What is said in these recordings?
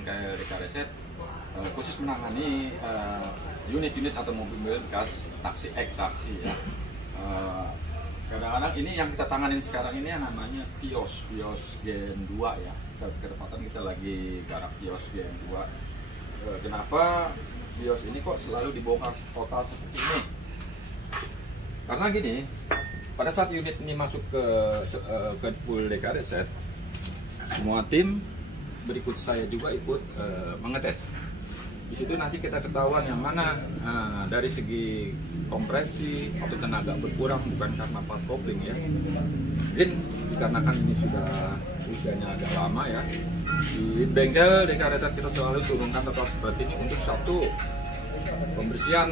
bengkel DKRZ khusus menangani unit-unit atau mobil bekas taksi taksi ya. Kadang-kadang ini yang kita tanganin sekarang ini yang namanya Vios Gen 2 ya. Ketepatan kita lagi garap Vios Gen 2. Kenapa Vios ini kok selalu dibongkar total seperti ini? Karena gini, pada saat unit ini masuk ke pool DKRZ, semua tim berikut saya juga ikut mengetes. Di situ nanti kita ketahuan yang mana dari segi kompresi atau tenaga berkurang bukan karena part kopling ya. Mungkin dikarenakan ini sudah usianya agak lama ya. Di bengkel DKRZ kita selalu turunkan total seperti ini untuk satu pembersihan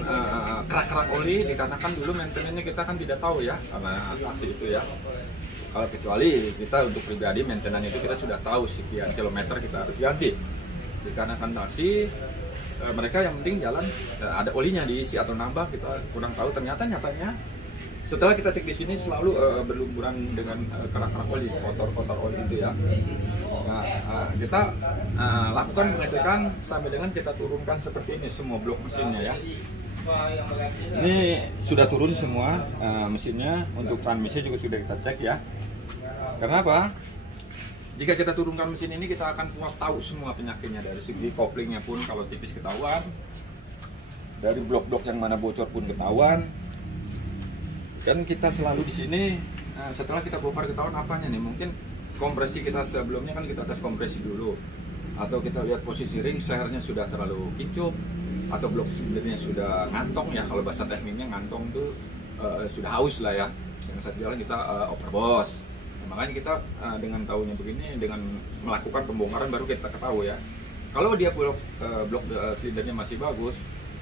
kerak-kerak oli, dikarenakan dulu maintenance-nya kita kan tidak tahu ya karena taksi itu ya. Kalau kecuali kita untuk pribadi maintenance itu kita sudah tahu sekian kilometer kita harus ganti. Dikarenakan taksi mereka yang penting jalan ada olinya diisi atau nambah, kita kurang tahu. Ternyata nyatanya setelah kita cek di sini selalu berlumuran dengan kerak-kerak oli, kotor oli itu ya. Nah, kita lakukan pengecekan sampai dengan kita turunkan seperti ini semua blok mesinnya ya. Ini sudah turun semua mesinnya, untuk transmisi juga sudah kita cek ya. Karena apa? Jika kita turunkan mesin ini kita akan puas tahu semua penyakitnya, dari segi koplingnya pun kalau tipis ketahuan, dari blok-blok yang mana bocor pun ketahuan. Dan kita selalu di sini setelah kita bongkar ketahuan apanya nih, mungkin kompresi kita sebelumnya kan kita tes kompresi dulu, atau kita lihat posisi ring sehernya sudah terlalu kincup, atau blok silindernya sudah ngantong ya, kalau bahasa tekniknya ngantong tuh sudah haus lah ya. Dengan saat jalan kita overboss. Makanya kita dengan tahunya begini, dengan melakukan pembongkaran baru kita ketahui ya. Kalau dia blok silindernya masih bagus,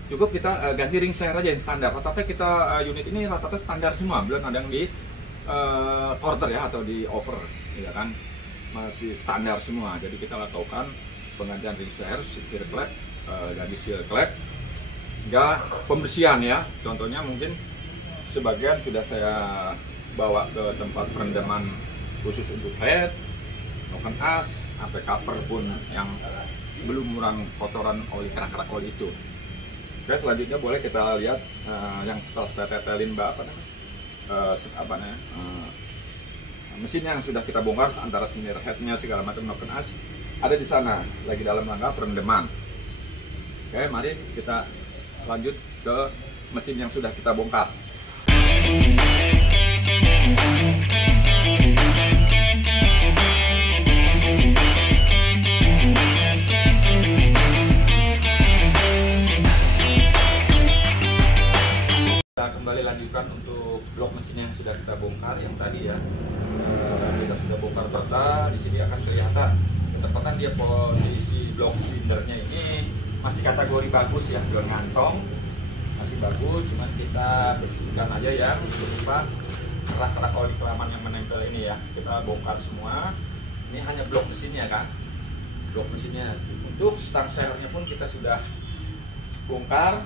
cukup kita ganti ring seher aja yang standar. Rata-rata kita unit ini rata-rata standar semua, belum ada yang di quarter ya atau di over, ya kan, masih standar semua. Jadi kita lakukan penggantian ring seher, seal klep, ganti seal klep, enggak pembersihan ya. Contohnya mungkin sebagian sudah saya bawa ke tempat perendaman khusus untuk head, noken as, sampai cover pun yang belum kurang kotoran oli, kerak-kerak oli itu. Oke, selanjutnya boleh kita lihat yang setelah saya tetelin mesin yang sudah kita bongkar, antara silinder headnya segala macam noken as ada di sana, lagi dalam rangka perendaman. Oke, mari kita lanjut ke mesin yang sudah kita bongkar. Kita kembali lanjutkan untuk blok mesin yang sudah kita bongkar yang tadi ya. Kita sudah bongkar total. Di sini akan kelihatan ketepatan dia posisi blok silindernya ini masih kategori bagus ya, belum ngantong, masih bagus. Cuman kita bersihkan aja yang berupa kerak-kerak oli kelaman yang menempel ini ya. Kita bongkar semua. Ini hanya blok mesinnya kan, blok mesinnya. Untuk stang sehernya pun kita sudah bongkar,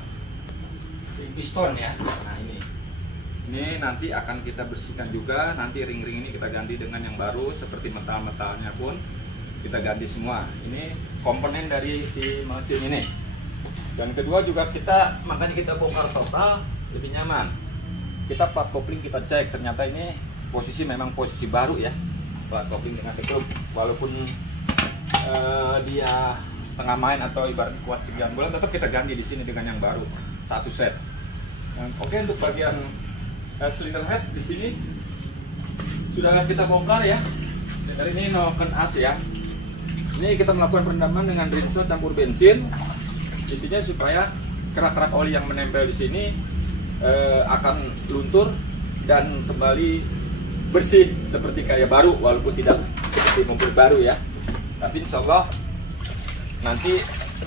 piston ya. Nah ini nanti akan kita bersihkan juga. Nanti ring-ring ini kita ganti dengan yang baru, seperti metal-metalnya pun kita ganti semua. Ini komponen dari si mesin ini. Dan kedua juga makanya kita bongkar total lebih nyaman. Kita plat kopling kita cek, ternyata ini posisi memang posisi baru ya. Plat kopling dengan itu walaupun dia setengah main atau ibarat kuat sekian bulan, tetap kita ganti di sini dengan yang baru satu set. Oke, untuk bagian silinder head di sini sudah kita bongkar ya. Silinder ini noken as ya. Ini kita melakukan perendaman dengan rinso campur bensin. Intinya supaya kerak-kerak oli yang menempel di sini akan luntur dan kembali bersih seperti kayak baru, walaupun tidak seperti mobil baru ya. Tapi insya Allah nanti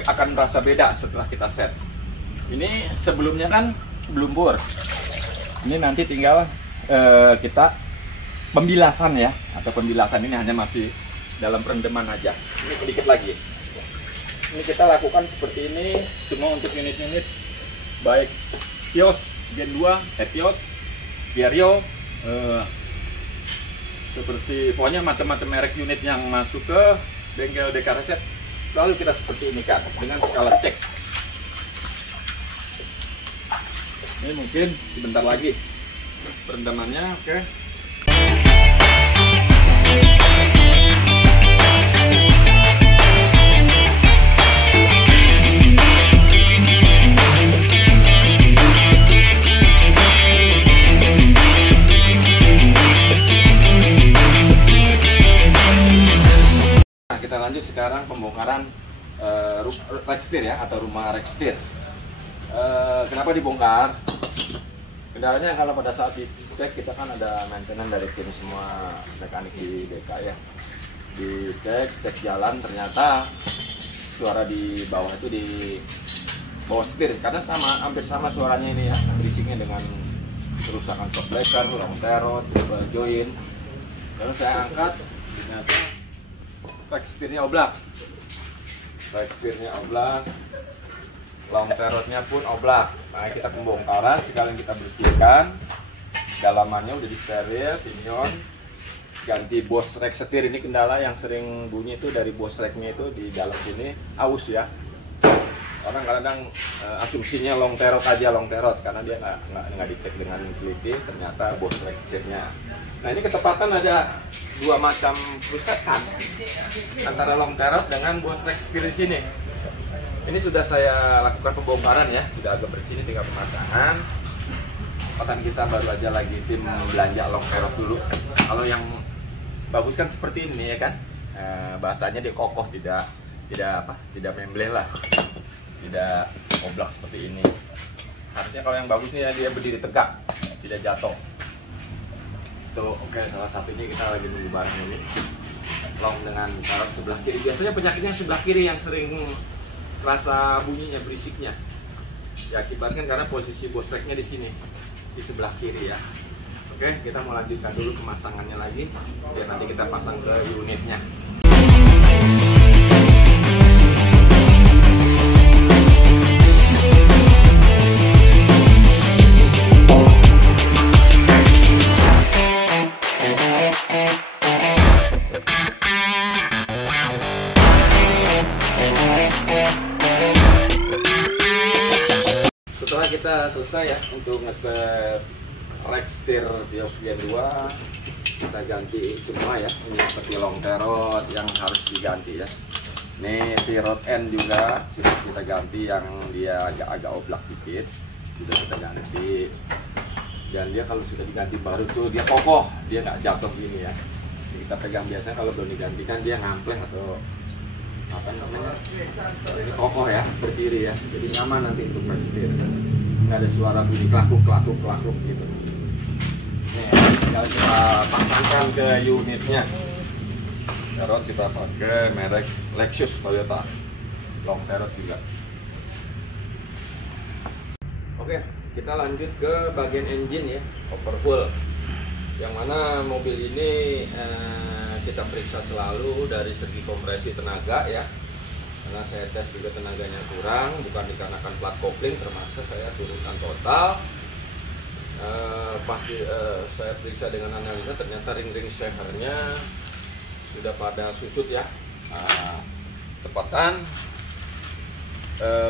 akan merasa beda setelah kita set. Ini sebelumnya kan belum bor. Ini nanti tinggal kita pembilasan ya, atau pembilasan ini hanya masih dalam perendaman aja. Ini sedikit lagi. Ini kita lakukan seperti ini semua untuk unit-unit baik Vios Gen 2, Etios, Vario, seperti pokoknya macam-macam merek unit yang masuk ke bengkel DKRZ selalu kita seperti ini kan, dengan skala cek. Ini mungkin sebentar lagi perendamannya. Oke. Kita lanjut sekarang pembongkaran Rextir ya, atau rumah Rextir. Kenapa dibongkar? Kendalanya kalau pada saat dicek kita kan ada maintenance dari tim semua mekanik di DK ya. Cek jalan, ternyata suara di bawah itu di bawah setir, karena hampir sama suaranya ini ya, berisiknya dengan kerusakan shock breaker, long terot, join. Lalu saya angkat, ternyata Rextirnya oblak, long terotnya pun oblak. Nah, kita pembongkaran sekalian kita bersihkan, dalamannya udah disteril, pinion, ganti bos rek setir. Ini kendala yang sering bunyi itu dari bos reknya itu di dalam sini aus ya. Orang kadang asumsinya long terot aja, long terot, karena dia nggak dicek dengan teliti, ternyata bos rek setirnya. Nah, ini ketepatan ada dua macam kerusakan antara long terot dengan bos rek setir di sini. Ini sudah saya lakukan pembongkaran ya, sudah agak bersih, ini tinggal pemasangan. Kesempatan kita baru aja lagi tim belanja long terot dulu. Kalau yang bagus kan seperti ini ya kan, bahasanya dia kokoh, tidak membleh lah, tidak oblak seperti ini. Harusnya kalau yang bagus nih ya, dia berdiri tegak, tidak jatuh. Tuh, oke, salah satunya kita lagi nunggu barang ini. Long dengan terot sebelah kiri. Biasanya penyakitnya sebelah kiri yang sering rasa bunyinya, berisiknya. Ya, akibatkan karena posisi bos reknya di sini, di sebelah kiri ya. Oke, kita mau lanjutkan dulu pemasangannya lagi, biar nanti kita pasang ke unitnya. Setelah kita selesai ya untuk ngeset Rextir Vios Gen 2, kita ganti semua ya. Ini seperti long terot yang harus diganti ya. Ini tirot end juga sudah kita ganti, yang dia agak oblak dikit sudah kita ganti. Dan dia kalau sudah diganti baru tuh dia kokoh, dia nggak jatuh gini ya. Jadi kita pegang, biasanya kalau belum digantikan dia ngampleng atau apa namanya, ini kokoh ya, berdiri ya, jadi nyaman nanti untuk Rextir. Nggak ada suara bunyi klakuk gitu. Nih, tinggal kita pasangkan ke unitnya. Terot kita pakai merek Lexus Toyota, long terot juga. Oke, kita lanjut ke bagian engine ya, overhaul. Yang mana mobil ini kita periksa selalu dari segi kompresi tenaga ya, karena saya tes juga tenaganya kurang, bukan dikarenakan plat kopling, terpaksa saya turunkan total. Pasti saya periksa dengan analisa, ternyata ring-ring shavernya sudah pada susut ya. Tepatan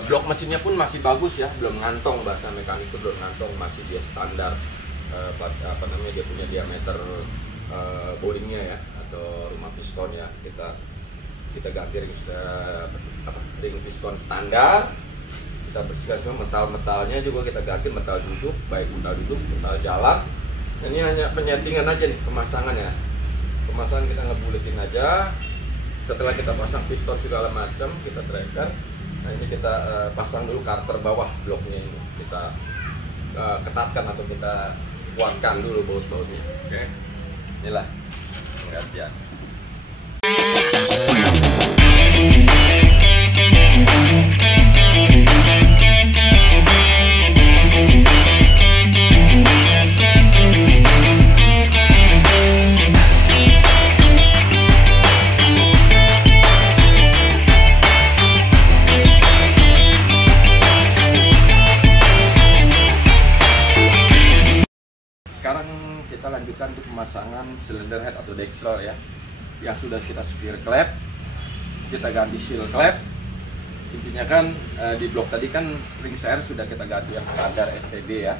blok mesinnya pun masih bagus ya, belum ngantong, bahasa mekanik itu belum ngantong, masih dia standar. Dia punya diameter bowlingnya ya, atau rumah piston ya. Kita ganti ring piston standar, kita bersihkan semua. Metalnya juga kita ganti, metal duduk, baik metal duduk, metal jalan. Ini hanya penyetingan aja nih, pemasangan ya. Pemasangan kita ngebuletin aja. Setelah kita pasang piston segala macam, kita trekker. Nah, ini kita pasang dulu karter bawah bloknya ini, kita ketatkan atau kita kuatkan dulu baut-bautnya. Oke, inilah pengertian. Sekarang kita lanjutkan untuk pemasangan silinder head atau dextrol ya, yang sudah kita setir klep. kita ganti seal klep. Intinya kan di blok tadi kan spring share sudah kita ganti yang standar STB ya.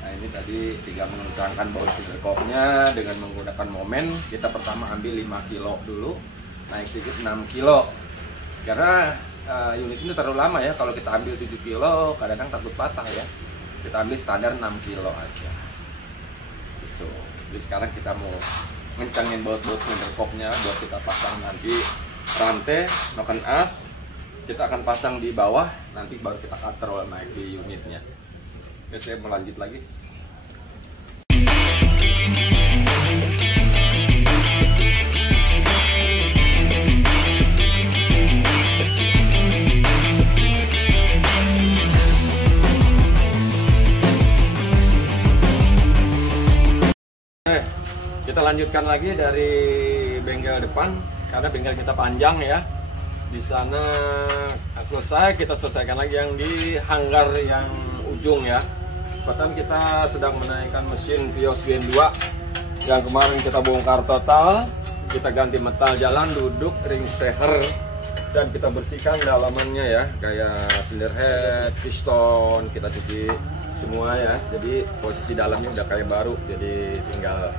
Nah ini tadi tinggal mengencangkan baut superkopnya dengan menggunakan momen. Kita pertama ambil 5 kilo dulu, naik sedikit 6 kilo. Karena unit ini terlalu lama ya, kalau kita ambil 7 kilo kadang-kadang takut patah ya. Kita ambil standar 6 kilo aja gitu. Jadi sekarang kita mau ngencangin baut-baut superkopnya buat kita pasang nanti rantai noken as. Kita akan pasang di bawah, nanti baru kita cutter naik di unitnya. Oke, saya mau lanjut lagi. Oke, kita lanjutkan lagi dari bengkel depan, karena bengkel kita panjang ya. Di sana selesai, kita selesaikan lagi yang di hanggar yang ujung ya. Bahkan kita sedang menaikkan mesin Vios Gen 2 yang kemarin kita bongkar total. Kita ganti metal jalan, duduk, ring seher, dan kita bersihkan dalamannya ya, kayak cylinder head, piston, kita cuci semua ya. Jadi posisi dalamnya udah kayak baru, jadi tinggal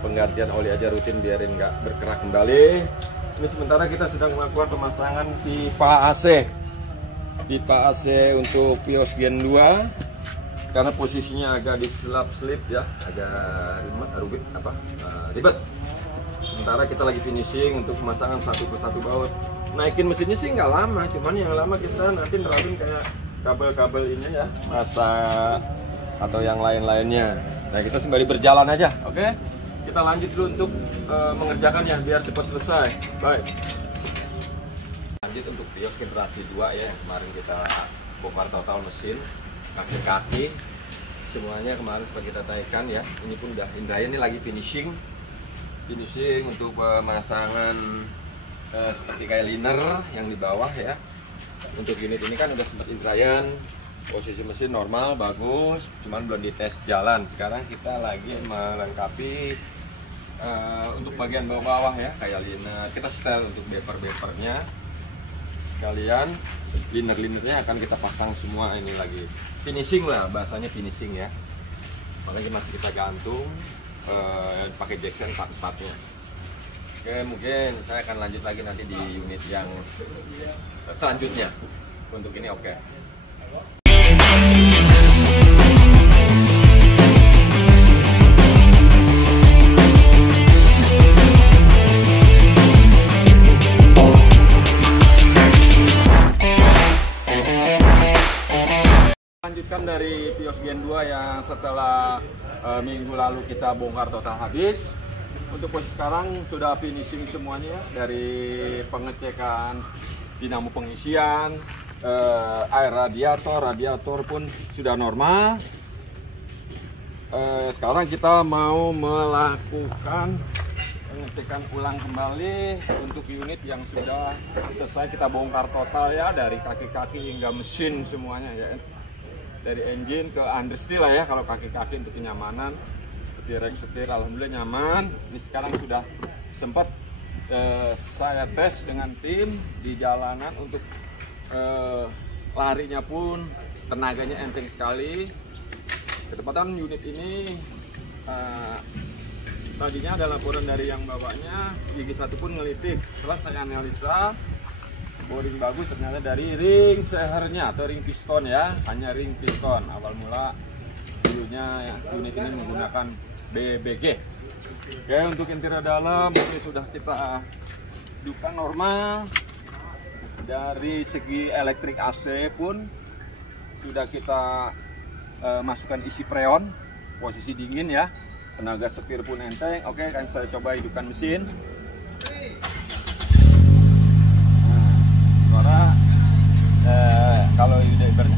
penggantian oli aja rutin biarin nggak berkerak kembali. Ini sementara kita sedang melakukan pemasangan pipa AC. Pipa AC untuk Vios Gen 2 karena posisinya agak diselap-selip ya, agak ribet. Sementara kita lagi finishing untuk pemasangan satu persatu baut. Naikin mesinnya sih nggak lama, cuman yang lama kita nanti nerapin kayak kabel-kabel ini ya, masa atau yang lain-lainnya. Nah kita sembari berjalan aja, oke? Kita lanjut dulu untuk mengerjakannya biar cepat selesai. Baik. Lanjut untuk Vios generasi 2 ya, yang kemarin kita bongkar total mesin, kaki-kaki semuanya kemarin sudah kita taikan ya. Ini pun udah indrayan, ini lagi finishing untuk pemasangan seperti kayak liner yang di bawah ya. Untuk unit ini kan udah sempat indrayan, posisi mesin normal bagus, cuman belum dites jalan. Sekarang kita lagi melengkapi untuk bagian bawah-bawah ya, kayak liner. Kita setel untuk beper-bepernya. Kalian liner-linernya akan kita pasang semua, ini lagi finishing lah, bahasanya finishing ya. Apalagi masih kita gantung pakai jackson 4-4-nya. Oke, mungkin saya akan lanjut lagi nanti di unit yang selanjutnya. Untuk ini oke. Lanjutkan dari Vios Gen 2 yang setelah minggu lalu kita bongkar total habis. Untuk posisi sekarang sudah finishing semuanya, dari pengecekan dinamo pengisian, air radiator pun sudah normal. Sekarang kita mau melakukan pengecekan ulang kembali untuk unit yang sudah selesai kita bongkar total ya, dari kaki-kaki hingga mesin semuanya ya. Dari engine ke understeel lah ya, kalau kaki-kaki untuk kenyamanan. Seperti rek setir alhamdulillah nyaman. Ini sekarang sudah sempat saya tes dengan tim di jalanan untuk larinya pun tenaganya enteng sekali. Ketepatan unit ini tadinya ada laporan dari yang bawanya gigi satu pun ngelitik. Setelah saya analisa, boring bagus, ternyata dari ring sehernya atau ring piston ya, hanya ring piston. Awal mula dulunya ya, unit ini menggunakan BBG. Oke, untuk interior dalam ini sudah kita hidupkan normal. Dari segi elektrik AC pun sudah kita masukkan isi freon, posisi dingin ya, tenaga setir pun enteng. Oke, kan saya coba hidupkan mesin. Kalau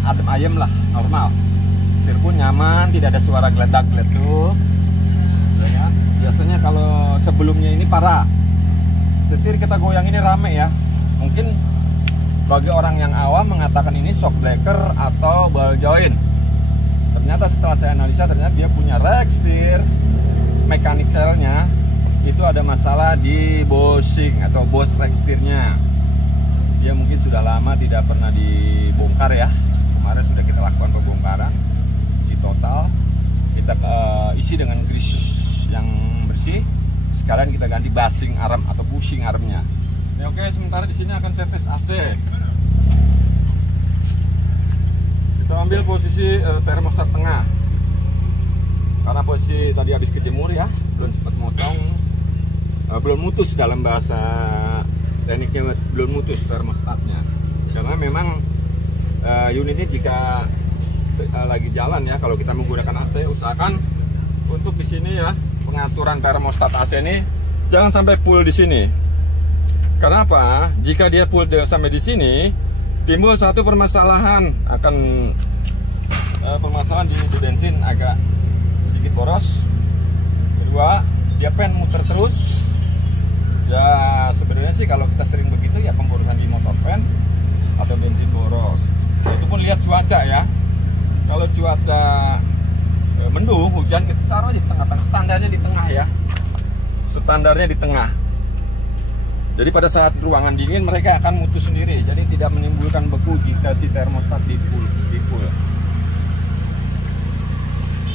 adem ayem lah, normal. Setir pun nyaman, tidak ada suara geledak-geleduk ya. Biasanya kalau sebelumnya ini para setir kita goyang ini rame ya. Mungkin bagi orang yang awam mengatakan ini shock breaker atau ball joint. Ternyata setelah saya analisa, ternyata dia punya rack steer mechanical-nya itu ada masalah di bushing atau bos rack steer-nya. dia mungkin sudah lama tidak pernah dibongkar ya. Kemarin sudah kita lakukan pembongkaran, uji total, kita isi dengan grease yang bersih. Sekalian kita ganti basing arm atau bushing armnya. Ya, oke, sementara di sini akan saya tes AC. Kita ambil posisi termostat tengah. Karena posisi tadi habis kejemur ya, belum sempat motong, belum mutus dalam bahasa tekniknya, belum mutus termostatnya. Karena memang unitnya jika lagi jalan ya, kalau kita menggunakan AC, usahakan untuk di sini ya, pengaturan termostat AC ini jangan sampai full di sini. Karena apa? Jika dia full sampai di sini, timbul satu permasalahan, akan permasalahan di bensin agak sedikit boros. Kedua, dia pen muter terus. Ya sebenarnya sih kalau kita sering begitu ya pemborosan di motor pen atau bensin boros. Nah, itu pun lihat cuaca ya. Kalau cuaca mendung, hujan, kita taruh di tengah-tengah, standarnya di tengah ya. Standarnya di tengah. Jadi pada saat ruangan dingin mereka akan mutus sendiri. Jadi tidak menimbulkan beku jika si termostat di full.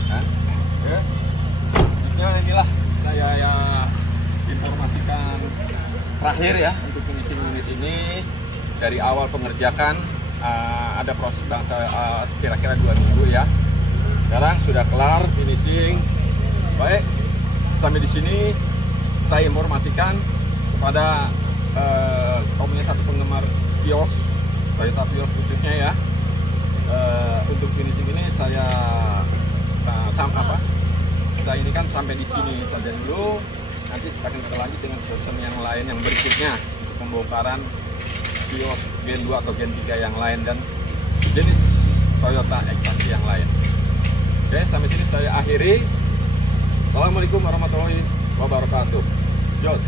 Nah, ya. Inilah saya ya informasikan terakhir ya untuk finishing unit ini. Dari awal pengerjakan ada proses bangsa kira-kira 2 minggu ya. Sekarang sudah kelar finishing. Baik, sampai di sini saya informasikan kepada komunitas atau penggemar Vios, Toyota Vios khususnya ya. Untuk finishing ini saya ini kan sampai di sini saja dulu. Nanti akan kita lanjut dengan season yang lain yang berikutnya untuk pembongkaran Vios Gen 2 atau Gen 3 yang lain dan jenis Toyota ekspansi yang lain. Oke, sampai sini saya akhiri. Assalamualaikum warahmatullahi wabarakatuh. Jos.